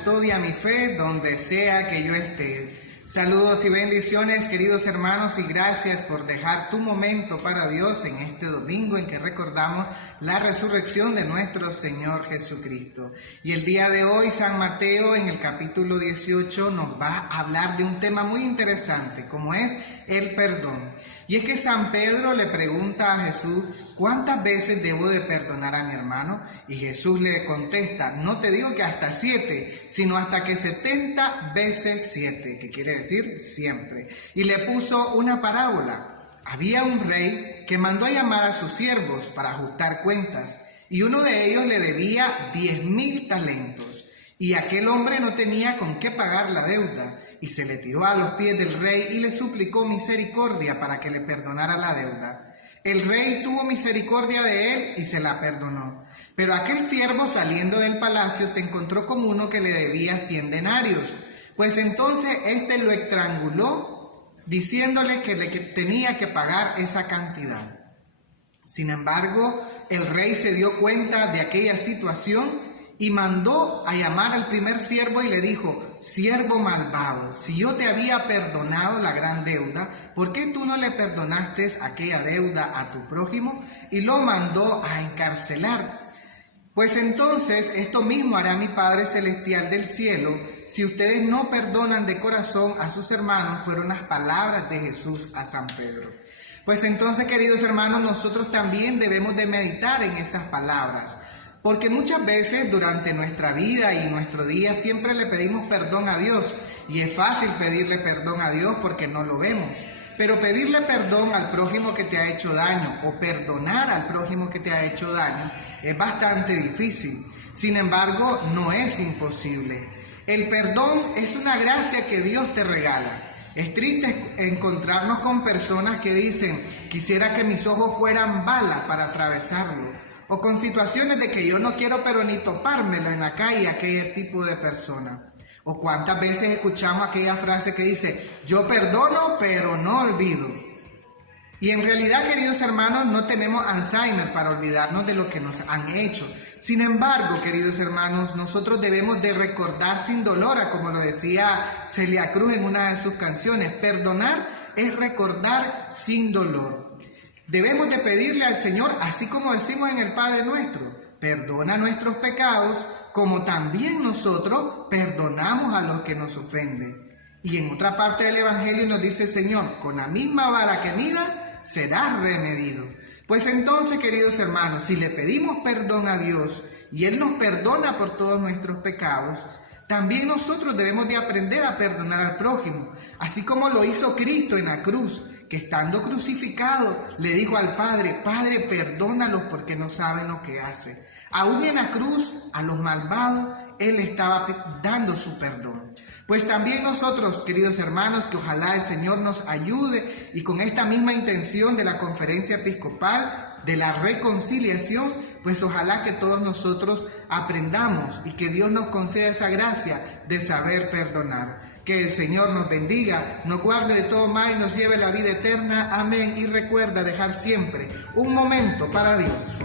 custodia mi fe donde sea que yo esté. Saludos y bendiciones, queridos hermanos, y gracias por dejar tu momento para Dios en este domingo en que recordamos la resurrección de nuestro Señor Jesucristo. Y el día de hoy, San Mateo, en el capítulo 18, nos va a hablar de un tema muy interesante, como es el perdón. Y es que San Pedro le pregunta a Jesús, ¿cuántas veces debo de perdonar a mi hermano? Y Jesús le contesta, no te digo que hasta 7, sino hasta que 70 veces 7, que quiere decir siempre. Y le puso una parábola. Había un rey que mandó a llamar a sus siervos para ajustar cuentas, y uno de ellos le debía 10,000 talentos. Y aquel hombre no tenía con qué pagar la deuda, y se le tiró a los pies del rey y le suplicó misericordia para que le perdonara la deuda. El rey tuvo misericordia de él y se la perdonó. Pero aquel siervo, saliendo del palacio, se encontró con uno que le debía 100 denarios. Pues entonces éste lo estranguló, diciéndole que le tenía que pagar esa cantidad. Sin embargo, el rey se dio cuenta de aquella situación y mandó a llamar al primer siervo y le dijo, siervo malvado, si yo te había perdonado la gran deuda, ¿por qué tú no le perdonaste aquella deuda a tu prójimo? Y lo mandó a encarcelar. Pues entonces esto mismo hará mi Padre Celestial del cielo, si ustedes no perdonan de corazón a sus hermanos, fueron las palabras de Jesús a San Pedro. Pues entonces, queridos hermanos, nosotros también debemos de meditar en esas palabras. Porque muchas veces durante nuestra vida y nuestro día siempre le pedimos perdón a Dios. Y es fácil pedirle perdón a Dios porque no lo vemos. Pero pedirle perdón al prójimo que te ha hecho daño o perdonar al prójimo que te ha hecho daño es bastante difícil. Sin embargo, no es imposible. El perdón es una gracia que Dios te regala. Es triste encontrarnos con personas que dicen, quisiera que mis ojos fueran bala para atravesarlo. O con situaciones de que yo no quiero pero ni topármelo en la calle, aquel tipo de persona. O cuántas veces escuchamos aquella frase que dice, yo perdono pero no olvido. Y en realidad, queridos hermanos, no tenemos Alzheimer para olvidarnos de lo que nos han hecho. Sin embargo, queridos hermanos, nosotros debemos de recordar sin dolor, como lo decía Celia Cruz en una de sus canciones, perdonar es recordar sin dolor. Debemos de pedirle al Señor, así como decimos en el Padre Nuestro, perdona nuestros pecados, como también nosotros perdonamos a los que nos ofenden. Y en otra parte del Evangelio nos dice el Señor, con la misma vara que mida, serás remedido. Pues entonces, queridos hermanos, si le pedimos perdón a Dios y Él nos perdona por todos nuestros pecados, también nosotros debemos de aprender a perdonar al prójimo, así como lo hizo Cristo en la cruz, que estando crucificado le dijo al Padre, Padre, perdónalos porque no saben lo que hacen. Aún en la cruz, a los malvados, Él estaba dando su perdón. Pues también nosotros, queridos hermanos, que ojalá el Señor nos ayude y con esta misma intención de la conferencia episcopal, de la reconciliación, pues ojalá que todos nosotros aprendamos y que Dios nos conceda esa gracia de saber perdonar. Que el Señor nos bendiga, nos guarde de todo mal y nos lleve a la vida eterna. Amén. Y recuerda dejar siempre un momento para Dios.